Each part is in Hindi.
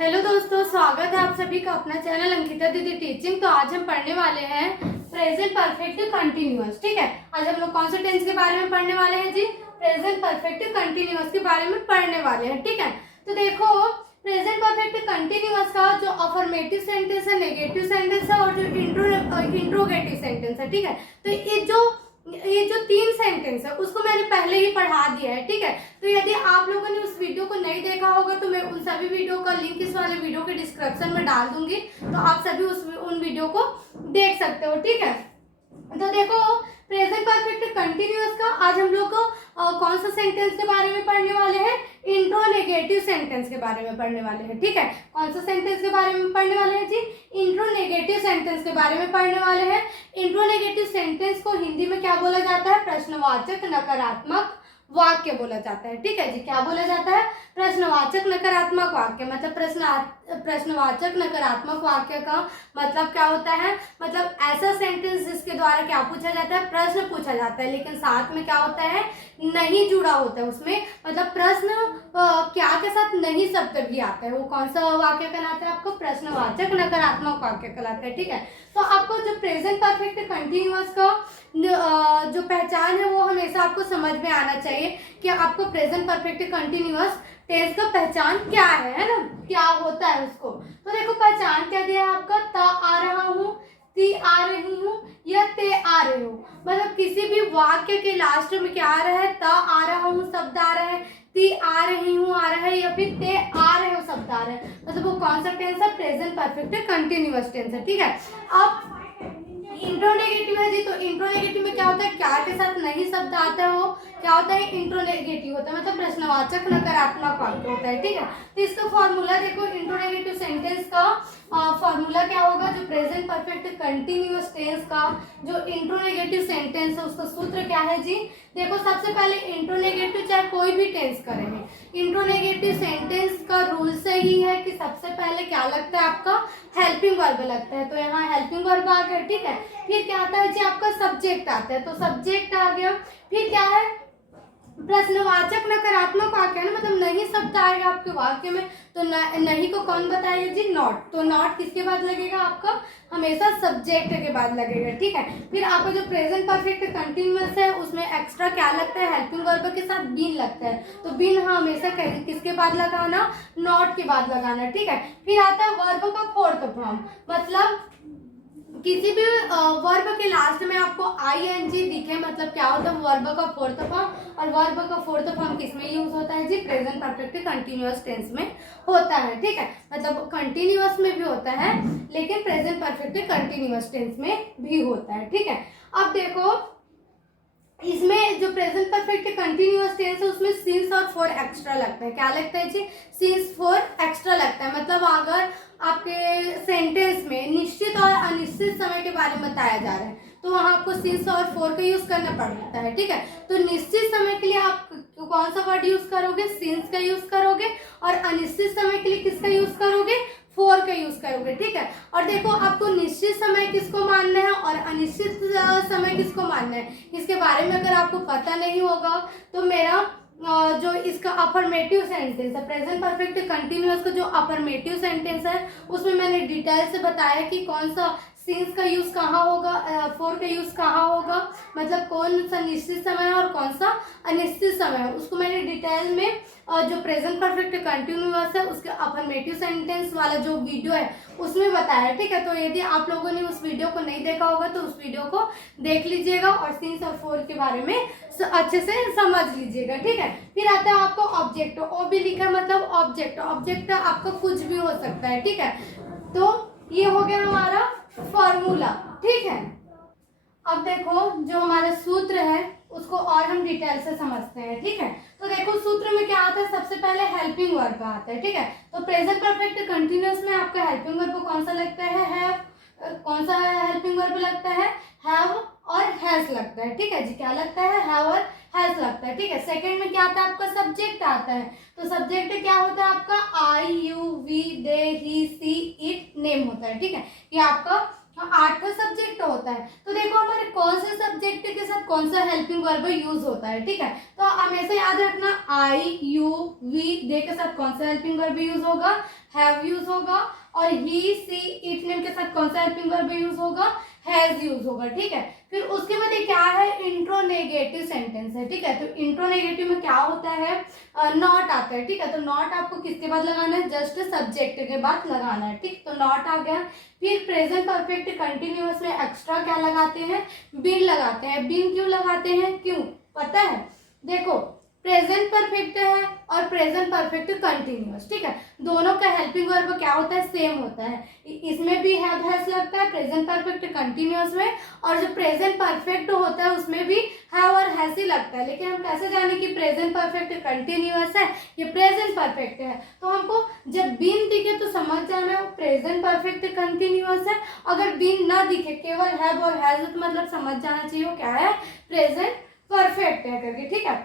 हेलो दोस्तों, स्वागत है आप सभी का अपना चैनल अंकिता दीदी टीचिंग। तो आज हम पढ़ने वाले हैं प्रेजेंट परफेक्ट कंटिन्यूअस। ठीक है, आज हम लोग कौन से टेंस के बारे में पढ़ने वाले हैं जी? प्रेजेंट परफेक्ट कंटिन्यूअस के बारे में पढ़ने वाले हैं। ठीक है, तो देखो प्रेजेंट परफेक्ट कंटिन्यूअस का जो अफर्मेटिव सेंटेंस है, नेगेटिव सेंटेंस है और जो इंट्रोगेटिव सेंटेंस है। ठीक है, तो ये जो तीन सेंटेंस है उसको मैंने पहले ही पढ़ा दिया है। ठीक है, तो यदि आप लोगों ने उस वीडियो को नहीं देखा होगा तो मैं उन सभी वीडियो का लिंक इस वाले वीडियो के डिस्क्रिप्शन में डाल दूंगी, तो आप सभी उन वीडियो को देख सकते हो। ठीक है, तो देखो प्रेजेंट परफेक्ट कंटिन्यूअस का आज हम लोग कौन सा सेंटेंस के बारे में पढ़ने वाले हैं? इंट्रोनेगेटिव सेंटेंस के बारे में पढ़ने वाले हैं। ठीक है, कौन सा सेंटेंस के बारे में पढ़ने वाले हैं जी? इंट्रोनेगेटिव सेंटेंस के बारे में पढ़ने वाले हैं। इंट्रोनेगेटिव सेंटेंस को हिंदी में क्या बोला जाता है? प्रश्नवाचक नकारात्मक वाक्य बोला जाता है। ठीक है जी, क्या बोला जाता है? प्रश्नवाचक नकारात्मक वाक्य। मतलब प्रश्नवाचक नकारात्मक वाक्य का मतलब क्या होता है? मतलब ऐसा सेंटेंस जिसके द्वारा क्या पूछा जाता है? प्रश्न पूछा जाता है, लेकिन साथ में क्या होता है? नहीं जुड़ा होता है उसमें। मतलब प्रश्न क्या के साथ नहीं शब्द भी आता है। वो कौन सा वाक्य कहलाता है? आपको प्रश्नवाचक नकारात्मक वाक्य कहलाता है। ठीक है, तो आपको जो प्रेजेंट परफेक्ट कंटिन्यूअस का जो पहचान है वो हमेशा आपको समझ में आना चाहिए कि आपको प्रेजेंट परफेक्ट कंटिन्यूअस टेंस का पहचान क्या है ना, क्या होता है उसको। तो देखो पहचान क्या दिया है आपका? त आ रहा हूँ, ती आ रही हूँ या ते आ रहे हो। मतलब किसी भी वाक्य के लास्ट में क्या आ रहा है? त आ रहा हूँ शब्द आ रहा है, ती आ रही हूँ आ रहा है, या फिर ते आ रहे हो शब्द आ रहा है। मतलब वो कौन सा टेंस है? प्रेजेंट परफेक्ट कंटिन्यूअस टेंस है। ठीक है, अब इंट्रोनेगेटिव है जी, तो इंट्रोनेगेटिव में क्या होता है? क्या के साथ नहीं शब्द आता है वो क्या होता है? इंट्रोनेगेटिव होता है, मतलब प्रश्नवाचक नकारात्मक वाक्य होता है। ठीक है, तो इसका फॉर्मूला देखो, इंट्रोनेगेटिव सेंटेंस का फॉर्मूला क्या होगा? जो प्रेजेंट परफेक्ट कंटिन्यूअस टेंस का जो इंट्रोनेगेटिव सेंटेंस है उसका सूत्र क्या है जी? देखो सबसे पहले इंट्रोनेगेटिव चाहे कोई भी टेंस करेंगे, इंट्रोनेगेटिव सेंटेंस का रूल से ही है कि सबसे पहले क्या लगता है? आपका हेल्पिंग वर्ब लगता है। तो यहाँ हेल्पिंग वर्ब आ गया। ठीक है, फिर क्या आता है जी? आपका सब्जेक्ट आता है, तो सब्जेक्ट आ गया। फिर क्या है? प्रश्नवाचक नकारात्मक वाक्य है ना, मतलब नहीं शब्द आएगा आपके वाक्य में, तो नहीं को कौन बताएगा जी? नॉट। तो नॉट किसके बाद लगेगा? आपका हमेशा सब्जेक्ट के बाद लगेगा। ठीक है, फिर आपका जो प्रेजेंट परफेक्ट कंटिन्यूअस है उसमें एक्स्ट्रा क्या लगता है? हेल्पिंग वर्ब के साथ बीन लगता है, तो बीन हमेशा किसके बाद लगाना? नॉट के बाद लगाना। ठीक है, फिर आता है वर्ब का फोर्थ फॉर्म। मतलब किसी भी वर्ब के लास्ट में आपको ing दिखे, मतलब क्या होता है? वर्ब का फोर्थ फॉर्म। और वर्ब का फोर्थ फॉर्म किसमें यूज होता है जी? प्रेजेंट परफेक्ट कंटिन्यूअस टेंस में होता है। ठीक है, मतलब कंटिन्यूअस में भी होता है लेकिन प्रेजेंट परफेक्ट कंटिन्यूअस टेंस में भी होता है। ठीक है, अब देखो इसमें जो प्रेजेंट परफेक्ट कंटिन्यूअस टेंस है उसमें सिंस और फॉर एक्स्ट्रा लगता है। क्या लगता है जी? सिंस फॉर एक्स्ट्रा लगता है। मतलब अगर आपके सेंटेंस में निश्चित और अनिश्चित समय के बारे में बताया जा रहा है तो वहां आपको सिंस और फॉर का यूज करना पड़ता है। ठीक है, तो निश्चित समय के लिए आप कौन सा वर्ड यूज करोगे? सिंस का यूज करोगे, और अनिश्चित समय के लिए किसका यूज करोगे? फॉर का यूज करोगे। ठीक है, और देखो आपको निश्चित समय किसको मानना है और अनिश्चित समय किसको मानना है, इसके बारे में अगर आपको पता नहीं होगा तो मेरा जो इसका अफर्मेटिव सेंटेंस है, प्रेजेंट परफेक्ट कंटिन्यूअस का जो अफर्मेटिव सेंटेंस है उसमें मैंने डिटेल से बताया कि कौन सा सिंस का यूज कहाँ होगा, फॉर का यूज कहाँ होगा, मतलब कौन सा निश्चित समय है और कौन सा अनिश्चित समय है, उसको मैंने डिटेल में जो प्रेजेंट परफेक्ट कंटिन्यूअस है उसके अफर्मेटिव सेंटेंस वाला जो वीडियो है उसमें बताया। ठीक है, तो यदि आप लोगों ने उस वीडियो को नहीं देखा होगा तो उस वीडियो को देख लीजिएगा और सिंस और फॉर के बारे में अच्छे से समझ लीजिएगा। ठीक है, फिर आता है आपको ऑब्जेक्ट। ओ भी लिखा है मतलब ऑब्जेक्ट। ऑब्जेक्ट आपका कुछ भी हो सकता है। ठीक है, तो ये हो गया हमारा फॉर्मूला। ठीक है, अब देखो जो हमारा सूत्र है उसको और हम डिटेल से समझते हैं। ठीक है, तो देखो सूत्र में क्या आता है? सबसे पहले हेल्पिंग वर्ब आता है। ठीक है, तो प्रेजेंट परफेक्ट कंटिन्यूअस में आपका हेल्पिंग वर्ब कौन सा लगता है? हैव। कौन सा हेल्पिंग वर्ब लगता है? हैव और हैज लगता है। ठीक है जी, क्या लगता है? हैव और हैज लगता है। ठीक है, सेकंड में क्या आता है? आपका सब्जेक्ट आता है। तो सब्जेक्ट क्या होता है आपका? I, you, we, they, he, she, it, name होता है। ठीक है, ये आपका 8 सब्जेक्ट होता है। तो देखो हमारे कौन से सब्जेक्ट के साथ कौन सा हेल्पिंग वर्ब यूज होता है। ठीक है, तो हमेशा याद रखना आई, यू, वी, दे के साथ कौन सा हेल्पिंग वर्ब यूज होगा? हैव यूज होगा, और ही सी इट नेम के साथ कौन सा हेल्पिंग वर्ब यूज होगा, हैज यूज होगा, ठीक है। फिर उसके बाद ये क्या है, इंट्रोनेगेटिव सेंटेंस है, ठीक है। तो इंट्रोनेगेटिव में क्या होता है, नॉट आता है, ठीक है। तो नॉट आपको किसके बाद लगाना है, जस्ट सब्जेक्ट के बाद लगाना है, ठीक। तो नॉट आ गया। फिर प्रेजेंट परफेक्ट कंटिन्यूअस में एक्स्ट्रा क्या लगाते हैं, बीन लगाते हैं। बीन क्यों लगाते हैं, क्यों पता है, देखो प्रेजेंट परफेक्ट है और प्रेजेंट परफेक्ट कंटिन्यूअस, ठीक है। दोनों का हेल्पिंग वर्ब क्या होता है, सेम होता है। इसमें भी हैव हैज लगता है प्रेजेंट परफेक्ट कंटिन्यूअस में, और जो प्रेजेंट परफेक्ट होता है उसमें भी हैव और हैज ही लगता है। लेकिन हम कैसे जाने कि प्रेजेंट परफेक्ट कंटिन्यूअस है ये प्रेजेंट परफेक्ट है, तो हमको जब बीन दिखे तो समझ जाना है वो प्रेजेंट परफेक्ट कंटिन्यूअस है। अगर बीन ना दिखे, केवल हैव और हैज, तो मतलब समझ जाना चाहिए वो क्या है, प्रेजेंट परफेक्ट है करके, ठीक है।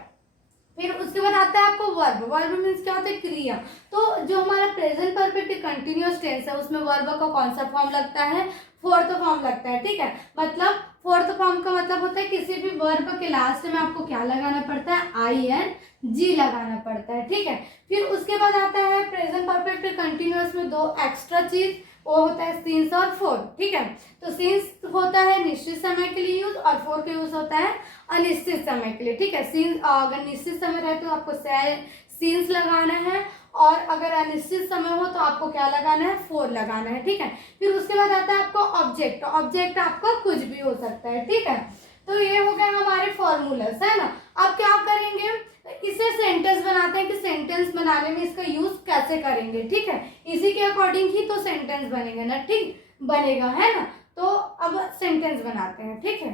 फिर उसके बाद आता है आपको वर्ब। वर्ब मीन्स क्या होता है, क्रिया। तो जो हमारा प्रेजेंट परफेक्ट कंटिन्यूअस टेंस है उसमें वर्ब का कौन सा फॉर्म लगता है, फोर्थ फॉर्म लगता है, ठीक है। मतलब फोर्थ फॉर्म का मतलब होता है किसी भी वर्ब के लास्ट में आपको क्या लगाना पड़ता है, ING लगाना पड़ता है, ठीक है। फिर उसके बाद आता है प्रेजेंट परफेक्ट कंटिन्यूअस में दो एक्स्ट्रा चीज, वो होता है सिंस और फोर, ठीक है। तो सिंस होता है निश्चित समय के लिए यूज, और फोर का यूज होता है अनिश्चित समय के लिए, ठीक है। सिंस अगर निश्चित समय रहे तो आपको सिंस लगाना है, और अगर अनिश्चित समय हो तो आपको क्या लगाना है, फोर लगाना है, ठीक है। फिर उसके बाद आता है आपको ऑब्जेक्ट। ऑब्जेक्ट आपका कुछ भी हो सकता है, ठीक है। तो ये हो गए हमारे फॉर्मूलास, है ना। अब क्या करेंगे, इसे सेंटेंस बनाते हैं कि सेंटेंस बनाने में इसका यूज कैसे करेंगे, ठीक है। इसी के अकॉर्डिंग ही तो सेंटेंस बनेगा ना, ठीक बनेगा, है ना। तो अब सेंटेंस बनाते हैं, ठीक है।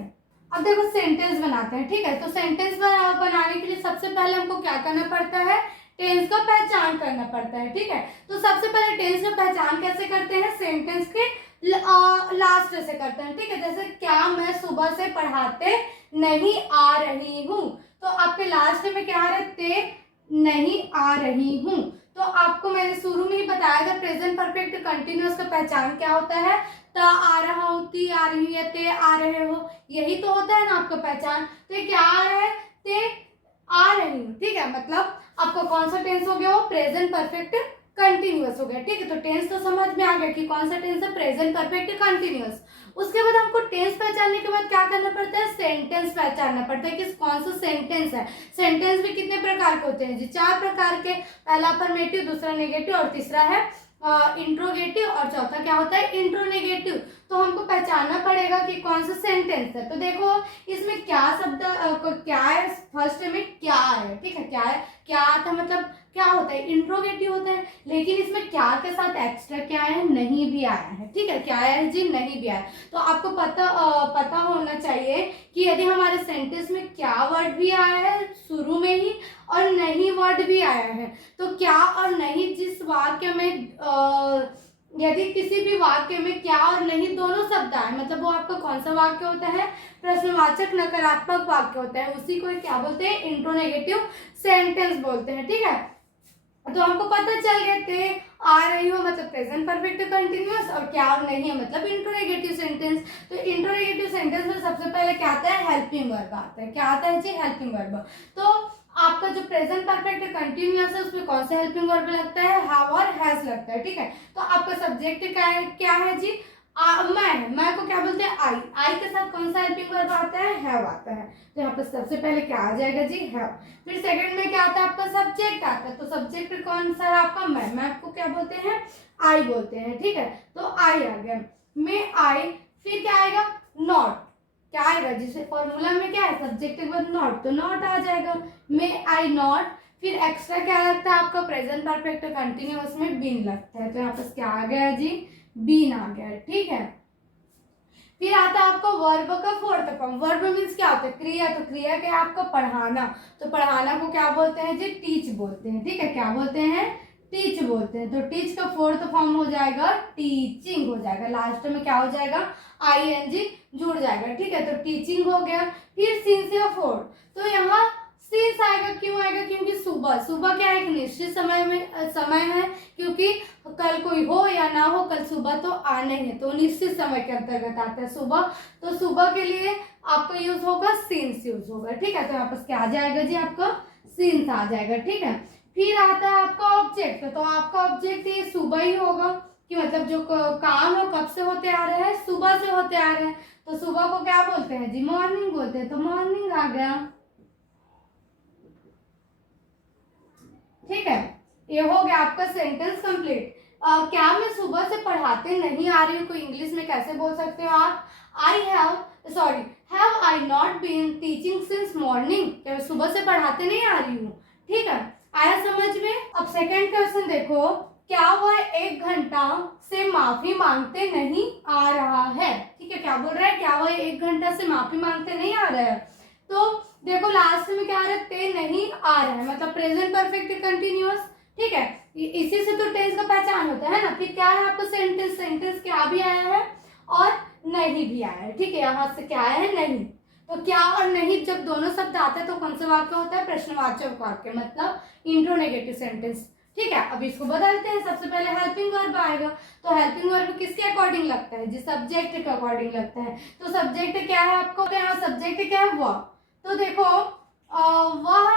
अब देखो सेंटेंस बनाते हैं, ठीक है। तो सेंटेंस बनाने के लिए सबसे पहले हमको क्या करना पड़ता है, टेंस का पहचान करना पड़ता है, ठीक है। तो सबसे पहले टेंस का पहचान कैसे करते हैं, सेंटेंस के लास्ट से करते हैं, ठीक है। जैसे क्या मैं सुबह से पढ़ाते नहीं आ रही हूँ, तो आपके लास्ट में क्या आ रहा है, ते नहीं आ रही हूँ। तो आपको मैंने शुरू में ही बताया था प्रेजेंट परफेक्ट कंटिन्यूअस का पहचान क्या होता है, त आ रहा हूँ, ती आ रही है, ते आ रहे हो, यही तो होता है ना आपका पहचान। तो ये क्या आ रहा है, ते आ रही हूँ, ठीक है। मतलब आपका कौन सा टेंस हो गया, वो प्रेजेंट परफेक्ट कंटिन्यूअस हो गया, ठीक है। तो टेंस तो समझ में आ गया कि कौन सा टेंस है, प्रेजेंट परफेक्ट कंटिन्यूअस। उसके बाद हमको टेंस पहचानने के बाद क्या करना पड़ता है, सेंटेंस पहचानना पड़ता है कि कौन सा सेंटेंस है। सेंटेंस भी कितने प्रकार के होते हैं जी, 4 प्रकार के। पहला अफर्मेटिव, दूसरा नेगेटिव, और तीसरा है इंट्रोगेटिव, और चौथा क्या होता है, इंट्रोनेगेटिव। तो हमको पहचानना पड़ेगा कि कौन सा सेंटेंस है। तो देखो इसमें क्या शब्द क्या है, फर्स्ट में क्या है, ठीक है। क्या है, क्या आता मतलब क्या होता है, इंट्रोगेटिव होता है। लेकिन इसमें क्या के साथ एक्स्ट्रा क्या है, नहीं भी आया है, ठीक है। क्या है जी, नहीं भी आया। तो आपको पता होना चाहिए कि यदि हमारे सेंटेंस में क्या वर्ड भी आया है शुरू में ही, और नहीं वर्ड भी आया है, तो क्या और नहीं जिस वाक्य में यदि किसी भी वाक्य में क्या और नहीं दोनों शब्द आए, मतलब वो आपका कौन सा वाक्य होता है, प्रश्नवाचक नकारात्मक वाक्य होता है, उसी को क्या बोलते हैं, इंट्रोनेगेटिव सेंटेंस बोलते हैं, ठीक है। तो हमको पता चल गया थे आ रही हो मतलब प्रेजेंट परफेक्ट कंटिन्यूअस, और क्या और नहीं है मतलब इंट्रोनेगेटिव सेंटेंस। तो इंट्रोनेगेटिव सेंटेंस में सबसे पहले क्या आता है, हेल्पिंग वर्ब आता है। क्या आता है जी, हेल्पिंग वर्ब। तो आपका जो प्रेजेंट परफेक्ट कंटिन्यूअस है उसमें कौन सा हेल्पिंग वर्ब लगता है, हैव और हैज लगता है, ठीक है। तो आपका सब्जेक्ट क्या है जी, मैं को क्या बोलते हैं, आई के साथ कौन सा हेल्पिंग वर्ब आता है, हैव आता है। तो यहाँ पर सबसे पहले क्या आ जाएगा जी, हैव। फिर सेकंड में क्या आता है, आपका सब्जेक्ट आता है। तो सब्जेक्ट कौन सा है आपका, मैं को क्या बोलते हैं, आई बोलते हैं, ठीक है। तो आई आ गया, मैं आई। फिर क्या आएगा, नॉट। क्या आएगा, जिसे फॉर्मूला में क्या है, सब्जेक्ट के बाद नॉट, तो नॉट आ जाएगा, मैं आई नॉट। फिर एक्स्ट्रा क्या लगता है आपका, प्रेजेंट परफेक्ट कंटिन्यूअस में बीन लगता है। तो यहाँ पर क्या आ गया जी, बीन आ गया, ठीक है। फिर आता है आपका वर्ब का फोर्थ फॉर्म। वर्ब मीन्स क्या होता है, क्रिया। तो क्रिया क्या है आपका, पढ़ाना। तो पढ़ाना को क्या बोलते हैं जी, टीच बोलते हैं, ठीक है। क्या बोलते हैं, टीच बोलते हैं। तो टीच का फोर्थ फॉर्म हो जाएगा टीचिंग हो जाएगा, लास्ट में क्या हो जाएगा, ING जुड़ जाएगा, ठीक है। तो टीचिंग हो गया। फिर सिंस फोर्थ, तो यहाँ सिंस आएगा, क्यों आएगा, क्योंकि सुबह क्या है, एक निश्चित समय है, क्योंकि कल कोई हो या ना हो, कल सुबह तो आने हैं, तो निश्चित समय के अंतर्गत आता है सुबह। तो सुबह के लिए आपका यूज होगा सिंस यूज होगा, ठीक है। तो यहाँ पर क्या आ जाएगा जी, आपका सिंस आ जाएगा, ठीक है। फिर आता है आपका ऑब्जेक्ट, तो आपका ऑब्जेक्ट ये सुबह ही होगा कि मतलब जो काम है कब से होते आ रहे हैं, सुबह से होते आ रहे हैं, तो सुबह को क्या बोलते हैं जी, मॉर्निंग बोलते हैं, तो मॉर्निंग आ गया। ठीक है, ये हो गया आपका सेंटेंस कंप्लीट। क्या मैं सुबह से पढ़ाते नहीं आ रही हूँ, कोई इंग्लिश में कैसे बोल सकते हो आप, have I not been teaching since morning, क्या मैं सुबह से पढ़ाते नहीं आ रही हूँ। ठीक है, आया समझ में। अब सेकंड क्वेश्चन देखो, क्या वह 1 घंटा से माफी मांगते नहीं आ रहा है। ठीक है, क्या बोल रहा है, क्या वह 1 घंटा से माफी मांगते नहीं आ रहा है। तो देखो लास्ट में क्या आ रहा है, ते नहीं आ रहा है, मतलब प्रेजेंट परफेक्ट कंटिन्यूअस। ठीक है, इसी से तो टेंस का पहचान होता है ना। फिर क्या है आपको सेंटेंस, सेंटेंस क्या भी आया है और नहीं भी आया है। ठीक है, यहाँ से क्या आया है, नहीं। तो क्या और नहीं जब दोनों शब्द आते हैं तो कौन सा वाक्य होता है, प्रश्नवाचक वाक्य, मतलब इंट्रोनेगेटिव सेंटेंस। ठीक है, अब इसको बदलते हैं। सबसे पहले हेल्पिंग वर्ब आएगा, तो हेल्पिंग वर्ब किसके अकॉर्डिंग लगता है जी, सब्जेक्ट के अकॉर्डिंग लगता है। तो सब्जेक्ट क्या है आपको, यहाँ सब्जेक्ट क्या है, वह। तो देखो वह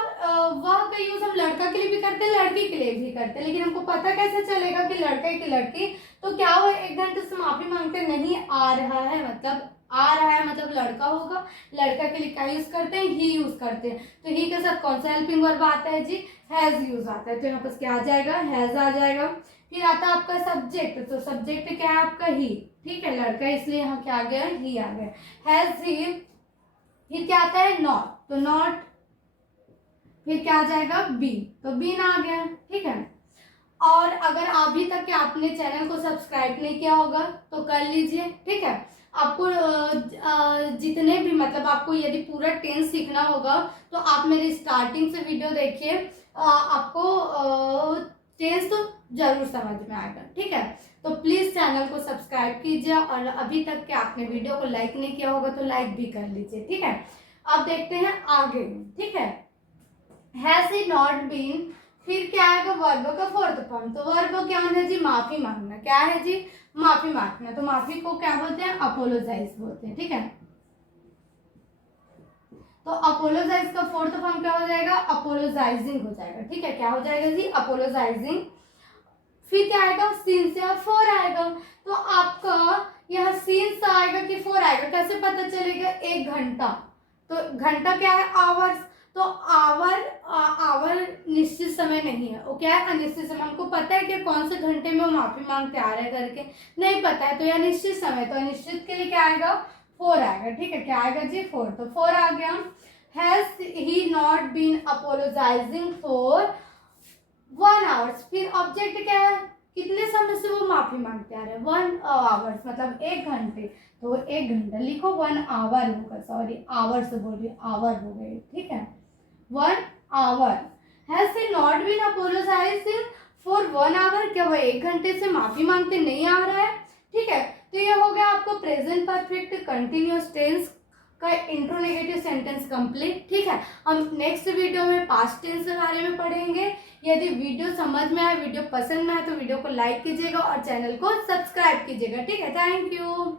का यूज हम लड़का के लिए भी करते हैं, लड़की के लिए भी करते हैं, लेकिन हमको पता कैसे चलेगा कि लड़का है कि लड़की। तो क्या वो 1 घंटे से माफी मांगते नहीं आ रहा है, मतलब आ रहा है मतलब लड़का होगा, लड़का के लिए क्या यूज करते हैं, ही यूज करते हैं। तो ही के साथ कौन सा हेल्पिंग वर्ब आता है जी, हैज यूज आता है, तो यहाँ पर क्या आ जाएगा, हैज आ जाएगा। फिर आता है आपका सब्जेक्ट, तो सब्जेक्ट क्या है आपका, ही। ठीक है, लड़का इसलिए यहाँ क्या आ गया, ही आ गया, हैज ही। फिर क्या आता है, नॉट, तो नॉट। फिर क्या आ जाएगा, बी, तो बीन आ गया। ठीक है, और अगर अभी तक आपने चैनल को सब्सक्राइब नहीं किया होगा तो कर लीजिए। ठीक है, आपको जितने भी मतलब आपको यदि पूरा टेंस सीखना होगा तो आप मेरी स्टार्टिंग से वीडियो देखिए, आपको टेंस तो जरूर समझ में आएगा। ठीक है, तो प्लीज चैनल को सब्सक्राइब कीजिए, और अभी तक के आपने वीडियो को लाइक नहीं किया होगा तो लाइक भी कर लीजिए। ठीक है, अब देखते हैं आगे। ठीक है, हैज ही नॉट बीन, फिर क्या आएगा, वर्ब का फोर्थ फॉर्म। तो वर्ब क्या है जी, माफी मांगना। क्या है जी, माफी मांगना। तो माफी को क्या बोलते हैं, अपोलोजाइज बोलते हैं। ठीक है, तो अपोलोजाइज का फोर्थ फॉर्म क्या हो जाएगा, अपोलोजाइजिंग हो जाएगा। ठीक है, क्या हो जाएगा जी, अपोलोजाइजिंग। फिर क्या आएगा, सिंसियर फोर आएगा। तो आपका यहाँ सिंस आएगा कि फोर आएगा, कैसे पता चलेगा, 1 घंटा। तो घंटा क्या है, आवर्स। तो आवर निश्चित समय नहीं है, वो क्या है, अनिश्चित समय। हमको पता है कि कौन से घंटे में वो माफी मांगते आ रहे करके, नहीं पता है, तो यह निश्चित समय, तो अनिश्चित के लिए क्या आएगा, 4 आएगा। ठीक है, क्या आएगा जी, 4, तो 4 आ गया। Has he not been apologising for 1 hours. फिर ऑब्जेक्ट क्या है, कितने समय से वो माफी मांगते आ रहे हैं, 1 आवर्स, मतलब 1 घंटे। तो 1 घंटा लिखो, 1 आवर होगा, सॉरी आवर से बोल रही, आवर हो गई। ठीक है, 1 hour. Has he not been apologising for 1 hour, क्या वो 1 घंटे से माफी मांगते नहीं आ रहा है। ठीक है, तो ये हो गया आपको प्रेजेंट परफेक्ट कंटिन्यूअस टेंस का इंट्रोनेगेटिव सेंटेंस कंप्लीट। ठीक है, हम नेक्स्ट वीडियो में पास्ट टेंस के बारे में पढ़ेंगे। यदि वीडियो समझ में आए, वीडियो पसंद में आए तो वीडियो को लाइक कीजिएगा और चैनल को सब्सक्राइब कीजिएगा। ठीक है, थैंक यू।